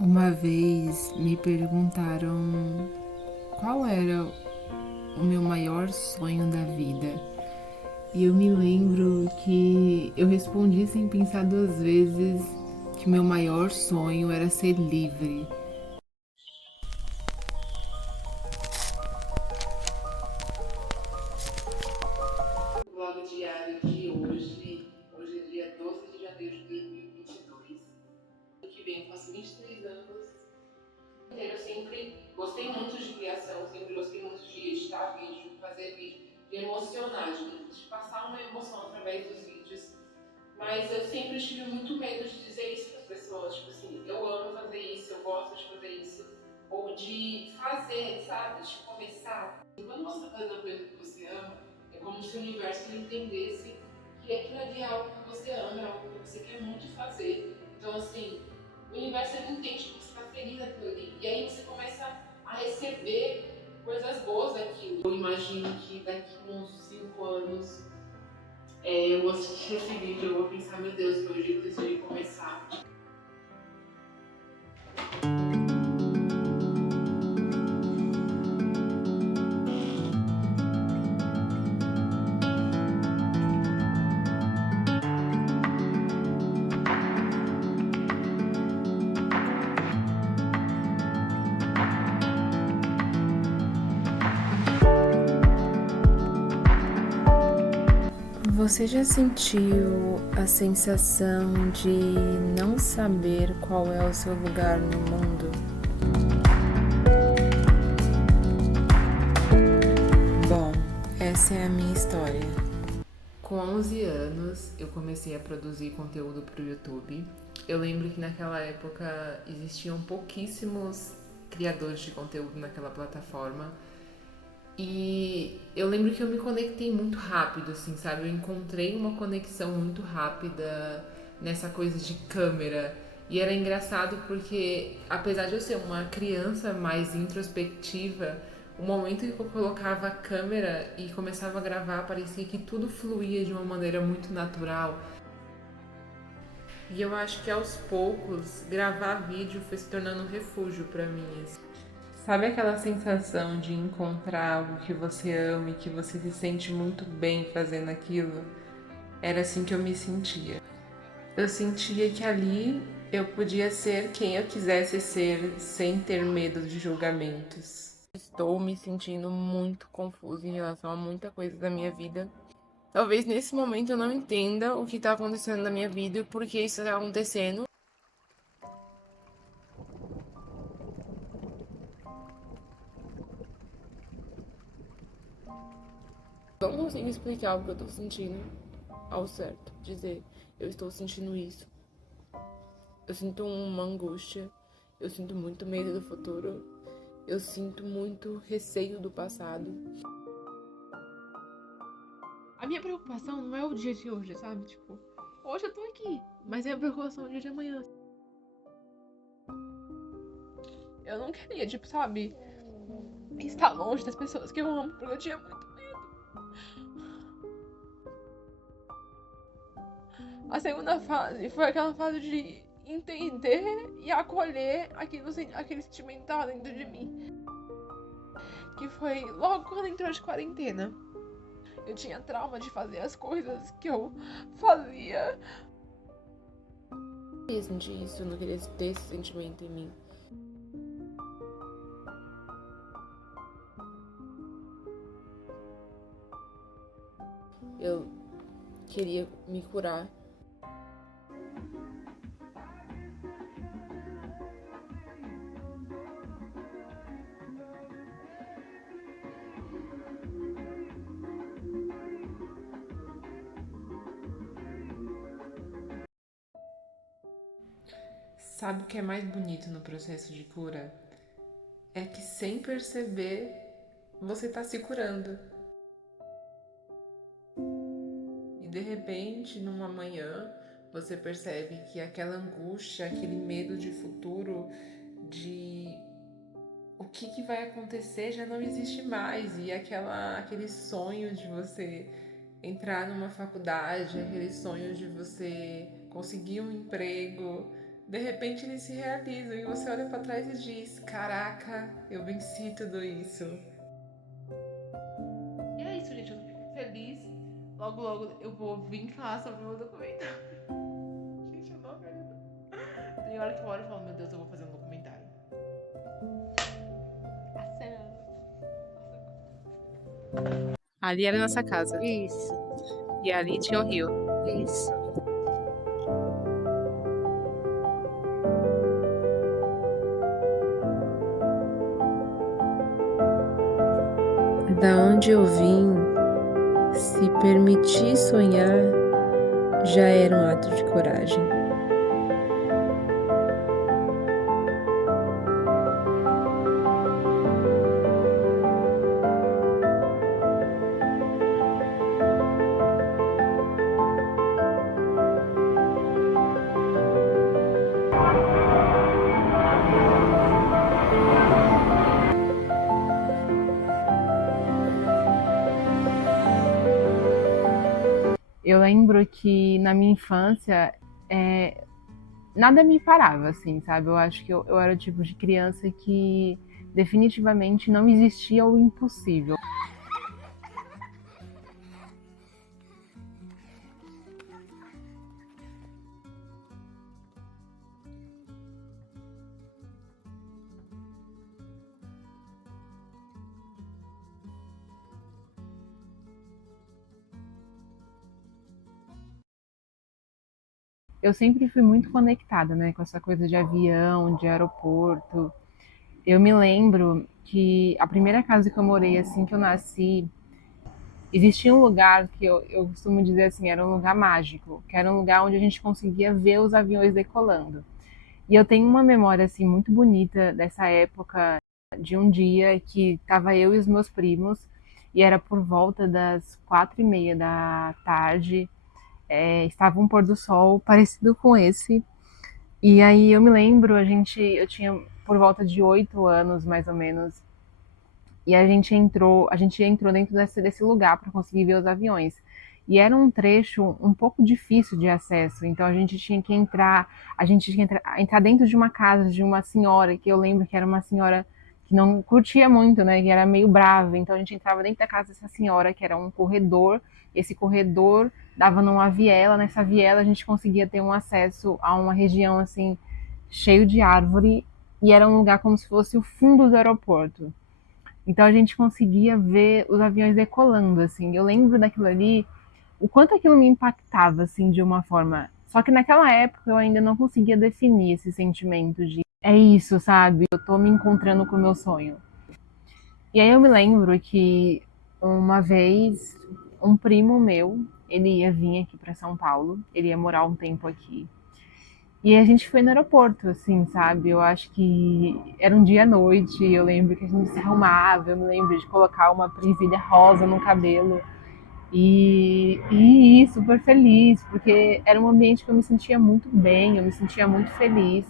Uma vez me perguntaram qual era o meu maior sonho da vida. E eu me lembro que eu respondi sem pensar duas vezes que meu maior sonho era ser livre. Vlog diário de hoje é dia 12 de janeiro de 2022. Ano que vem eu faço 23 anos. Eu sempre gostei muito de criação, sempre gostei muito de editar vídeo, fazer vídeo, de emocionar, de passar uma emoção através dos vídeos. Mas eu sempre tive muito medo de dizer isso para as pessoas, tipo assim, eu amo fazer isso, eu gosto de fazer isso, ou de fazer, sabe, de começar. E quando você está fazendo uma coisa que você ama, é como se o universo entendesse que aquilo ali é algo que você ama, é algo que você quer muito fazer. Então, assim, o universo ele entende que você está feliz naquilo ali. E aí você começa a receber coisas boas daquilo. Eu imagino que daqui a uns 5 anos eu vou assistir esse vídeo e eu vou pensar, meu Deus, foi o dia que eu decidi começar. Você já sentiu a sensação de não saber qual é o seu lugar no mundo? Bom, essa é a minha história. Com 11 anos, eu comecei a produzir conteúdo para o YouTube. Eu lembro que naquela época existiam pouquíssimos criadores de conteúdo naquela plataforma. E eu lembro que eu me conectei muito rápido, assim, sabe? Eu encontrei uma conexão muito rápida nessa coisa de câmera. E era engraçado porque, apesar de eu ser uma criança mais introspectiva, o momento que eu colocava a câmera e começava a gravar, parecia que tudo fluía de uma maneira muito natural. E eu acho que aos poucos, gravar vídeo foi se tornando um refúgio pra mim, assim. Sabe aquela sensação de encontrar algo que você ama e que você se sente muito bem fazendo aquilo? Era assim que eu me sentia. Eu sentia que ali eu podia ser quem eu quisesse ser sem ter medo de julgamentos. Estou me sentindo muito confusa em relação a muita coisa da minha vida. Talvez nesse momento eu não entenda o que está acontecendo na minha vida e por que isso está acontecendo. Não consigo explicar o que eu tô sentindo ao certo. Dizer, eu estou sentindo isso. Eu sinto uma angústia. Eu sinto muito medo do futuro. Eu sinto muito receio do passado. A minha preocupação não é o dia de hoje, sabe? Tipo, hoje eu tô aqui, mas é a preocupação do dia de amanhã. Eu não queria, tipo, sabe, estar longe das pessoas que eu amo, porque eu tinha muito medo. A segunda fase foi aquela fase de entender e acolher aquele sentimento que tava dentro de mim. Que foi logo quando entrou de quarentena. Eu tinha trauma de fazer as coisas que eu fazia. Eu queria sentir isso, eu não queria ter esse sentimento em mim. Eu queria me curar. Sabe o que é mais bonito no processo de cura? É que sem perceber, você tá se curando. E de repente, numa manhã, você percebe que aquela angústia, aquele medo de futuro, de o que vai acontecer já não existe mais. E aquele sonho de você entrar numa faculdade, aquele sonho de você conseguir um emprego, de repente eles se realizam e você olha pra trás e diz: Caraca, eu venci tudo isso. E é isso, gente. Eu fico feliz. Logo, logo eu vou vir falar sobre o meu documentário. Gente, eu não acredito. Tem hora que eu olho e falo: Meu Deus, eu vou fazer um documentário. Ali era a nossa casa. Isso, E ali tinha o rio. isso. Da onde eu vim, se permitir sonhar, já era um ato de coragem. Eu lembro que na minha infância, nada me parava, assim, sabe? Eu acho que eu era o tipo de criança que definitivamente não existia o impossível. Eu sempre fui muito conectada, né, com essa coisa de avião, de aeroporto. Eu me lembro que a primeira casa que eu morei, assim que eu nasci, existia um lugar que eu costumo dizer assim, era um lugar mágico, que era um lugar onde a gente conseguia ver os aviões decolando. E eu tenho uma memória assim muito bonita dessa época, de um dia que estava eu e os meus primos, e era por volta das 4:30 da tarde, estava um pôr do sol parecido com esse. E aí eu me lembro, eu tinha por volta de 8 anos mais ou menos, e a gente entrou dentro desse lugar para conseguir ver os aviões. E era um trecho um pouco difícil de acesso, então a gente tinha que entrar dentro de uma casa de uma senhora, que eu lembro que era uma senhora que não curtia muito, né, que era meio brava, então a gente entrava dentro da casa dessa senhora, que era um corredor, esse corredor dava numa viela, nessa viela a gente conseguia ter um acesso a uma região assim, cheio de árvore, e era um lugar como se fosse o fundo do aeroporto. Então a gente conseguia ver os aviões decolando, assim. Eu lembro daquilo ali, o quanto aquilo me impactava, assim, de uma forma. Só que naquela época eu ainda não conseguia definir esse sentimento de é isso, sabe? Eu tô me encontrando com o meu sonho. E aí eu me lembro que uma vez um primo meu, ele ia vir aqui para São Paulo, ele ia morar um tempo aqui. E a gente foi no aeroporto, assim, sabe? Eu acho que era um dia à noite, eu lembro que a gente se arrumava, eu me lembro de colocar uma presilha rosa no cabelo e ir super feliz, porque era um ambiente que eu me sentia muito bem, eu me sentia muito feliz.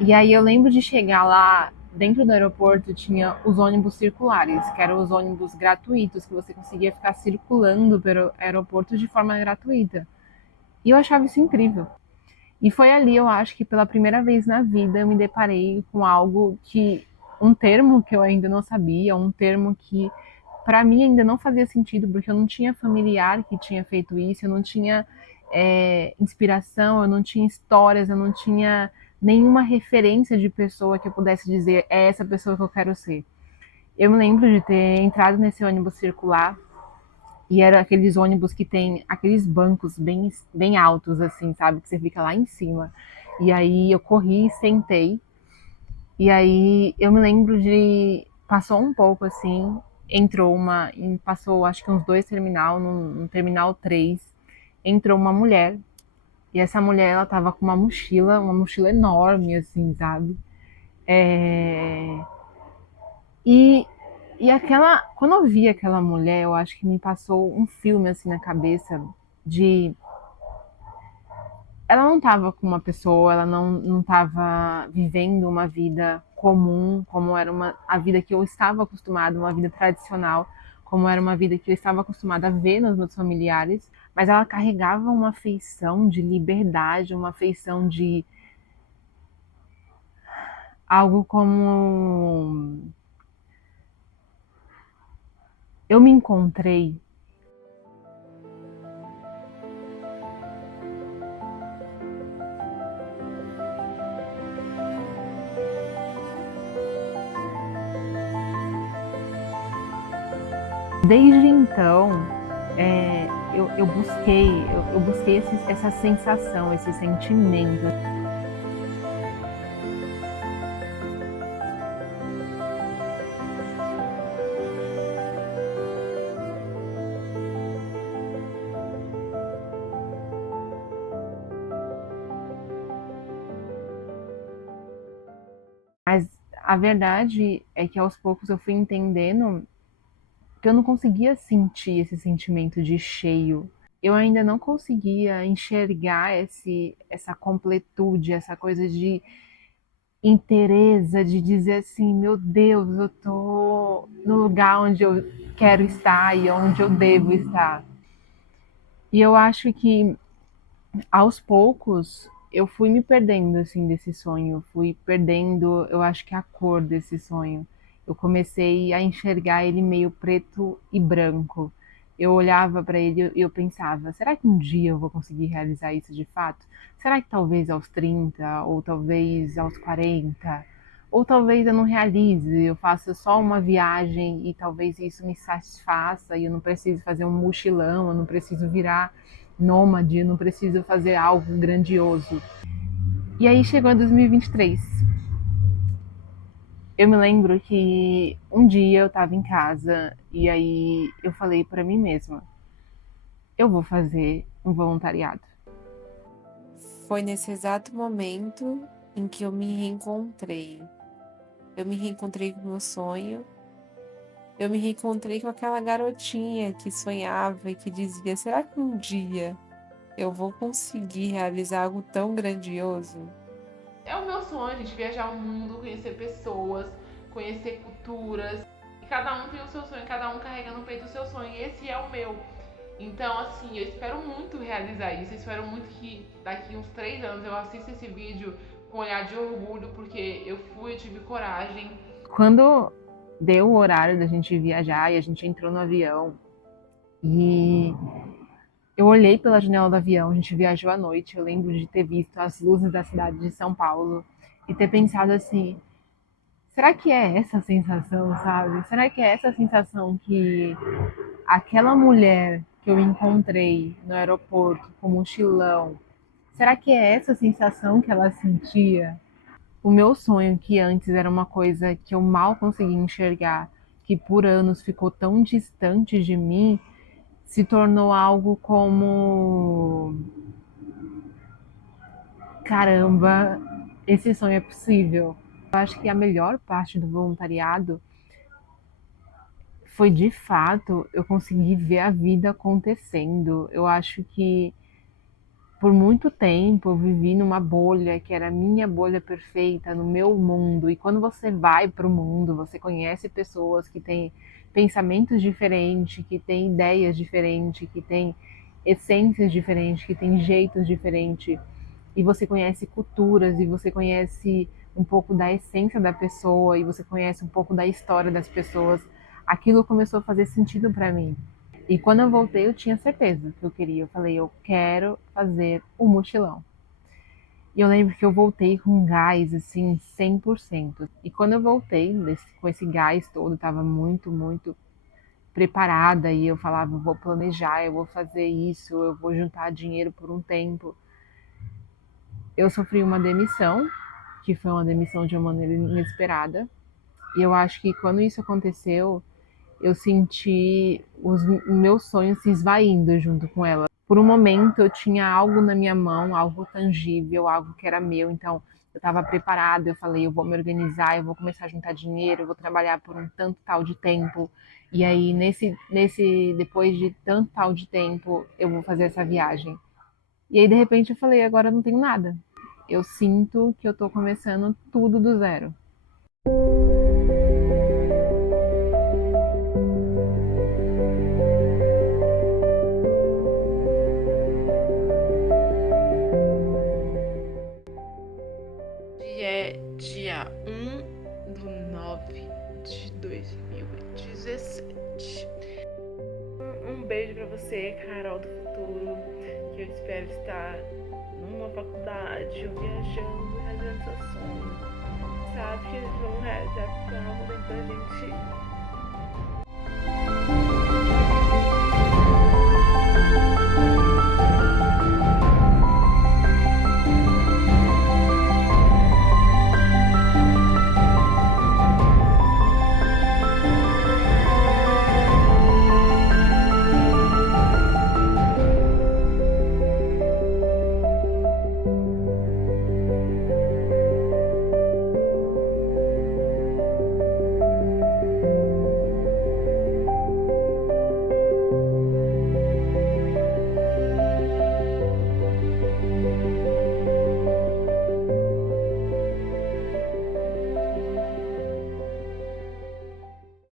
E aí eu lembro de chegar lá, dentro do aeroporto tinha os ônibus circulares, que eram os ônibus gratuitos, que você conseguia ficar circulando pelo aeroporto de forma gratuita. E eu achava isso incrível. E foi ali, eu acho que pela primeira vez na vida eu me deparei com algo que, um termo que eu ainda não sabia, um termo que para mim ainda não fazia sentido, porque eu não tinha familiar que tinha feito isso, eu não tinha inspiração, eu não tinha histórias, eu não tinha nenhuma referência de pessoa que eu pudesse dizer é essa pessoa que eu quero ser. Eu me lembro de ter entrado nesse ônibus circular e era aqueles ônibus que tem aqueles bancos bem altos, assim, sabe? Que você fica lá em cima. E aí eu corri e sentei. E aí eu me lembro de. Passou um pouco assim, entrou uma. Passou acho que uns dois terminal, no terminal 3 entrou uma mulher. E essa mulher, ela tava com uma mochila enorme, assim, sabe? É, E, e aquela. Quando eu vi aquela mulher, eu acho que me passou um filme assim na cabeça de ela não estava com uma pessoa, ela não estava vivendo uma vida comum, como era a vida que eu estava acostumada, uma vida tradicional, como era uma vida que eu estava acostumada a ver nos meus familiares, mas ela carregava uma feição de liberdade, uma feição de algo como eu me encontrei. Desde então, eu busquei essa sensação, esse sentimento. Mas a verdade é que aos poucos eu fui entendendo que eu não conseguia sentir esse sentimento de cheio. Eu ainda não conseguia enxergar essa completude, essa coisa de inteireza, de dizer assim, meu Deus, eu tô no lugar onde eu quero estar e onde eu devo estar. E eu acho que aos poucos eu fui me perdendo assim desse sonho, fui perdendo, eu acho que a cor desse sonho. Eu comecei a enxergar ele meio preto e branco. Eu olhava para ele e eu pensava, será que um dia eu vou conseguir realizar isso de fato? Será que talvez aos 30 ou talvez aos 40? Ou talvez eu não realize, eu faça só uma viagem e talvez isso me satisfaça e eu não preciso fazer um mochilão, eu não preciso virar nômade, eu não preciso fazer algo grandioso. E aí chegou 2023. Eu me lembro que um dia eu estava em casa e aí eu falei para mim mesma, eu vou fazer um voluntariado. Foi nesse exato momento em que eu me reencontrei. Eu me reencontrei com o meu sonho. Eu me reencontrei com aquela garotinha que sonhava e que dizia: será que um dia eu vou conseguir realizar algo tão grandioso? É o meu sonho, a gente viajar o mundo, conhecer pessoas, conhecer culturas. E cada um tem o seu sonho, cada um carrega no peito o seu sonho. E esse é o meu. Então, assim, eu espero muito realizar isso. Eu espero muito que daqui uns 3 anos eu assista esse vídeo com um olhar de orgulho, porque eu tive coragem. Quando deu o horário da gente viajar e a gente entrou no avião e eu olhei pela janela do avião, a gente viajou à noite, eu lembro de ter visto as luzes da cidade de São Paulo e ter pensado assim, será que é essa a sensação, sabe? Será que é essa a sensação que aquela mulher que eu encontrei no aeroporto com mochilão, será que é essa a sensação que ela sentia? O meu sonho, que antes era uma coisa que eu mal conseguia enxergar, que por anos ficou tão distante de mim, se tornou algo como: caramba, esse sonho é possível. Eu acho que a melhor parte do voluntariado foi de fato eu conseguir ver a vida acontecendo. Eu acho que por muito tempo eu vivi numa bolha que era a minha bolha perfeita, no meu mundo. E quando você vai para o mundo, você conhece pessoas que têm pensamentos diferentes, que têm ideias diferentes, que têm essências diferentes, que têm jeitos diferentes. E você conhece culturas, e você conhece um pouco da essência da pessoa, e você conhece um pouco da história das pessoas. Aquilo começou a fazer sentido para mim. E quando eu voltei, eu tinha certeza que eu queria. Eu falei, eu quero fazer o mochilão. E eu lembro que eu voltei com gás, assim, 100%. E quando eu voltei, com esse gás todo, eu tava muito, muito preparada. E eu falava, eu vou planejar, eu vou fazer isso, eu vou juntar dinheiro por um tempo. Eu sofri uma demissão, que foi uma demissão de uma maneira inesperada. E eu acho que quando isso aconteceu, eu senti os meus sonhos se esvaindo junto com ela. Por um momento eu tinha algo na minha mão, algo tangível, algo que era meu, então eu estava preparada, eu falei, eu vou me organizar, eu vou começar a juntar dinheiro, eu vou trabalhar por um tanto tal de tempo, e aí depois de tanto tal de tempo, eu vou fazer essa viagem. E aí, de repente, eu falei, agora eu não tenho nada. Eu sinto que eu tô começando tudo do zero. E é dia 1/9/2017. Um beijo pra você, Carol do futuro, que eu espero estar numa faculdade ou viajando, realizando seu sonho. Sabe que a gente vai realizar, porque é algo dentro da gente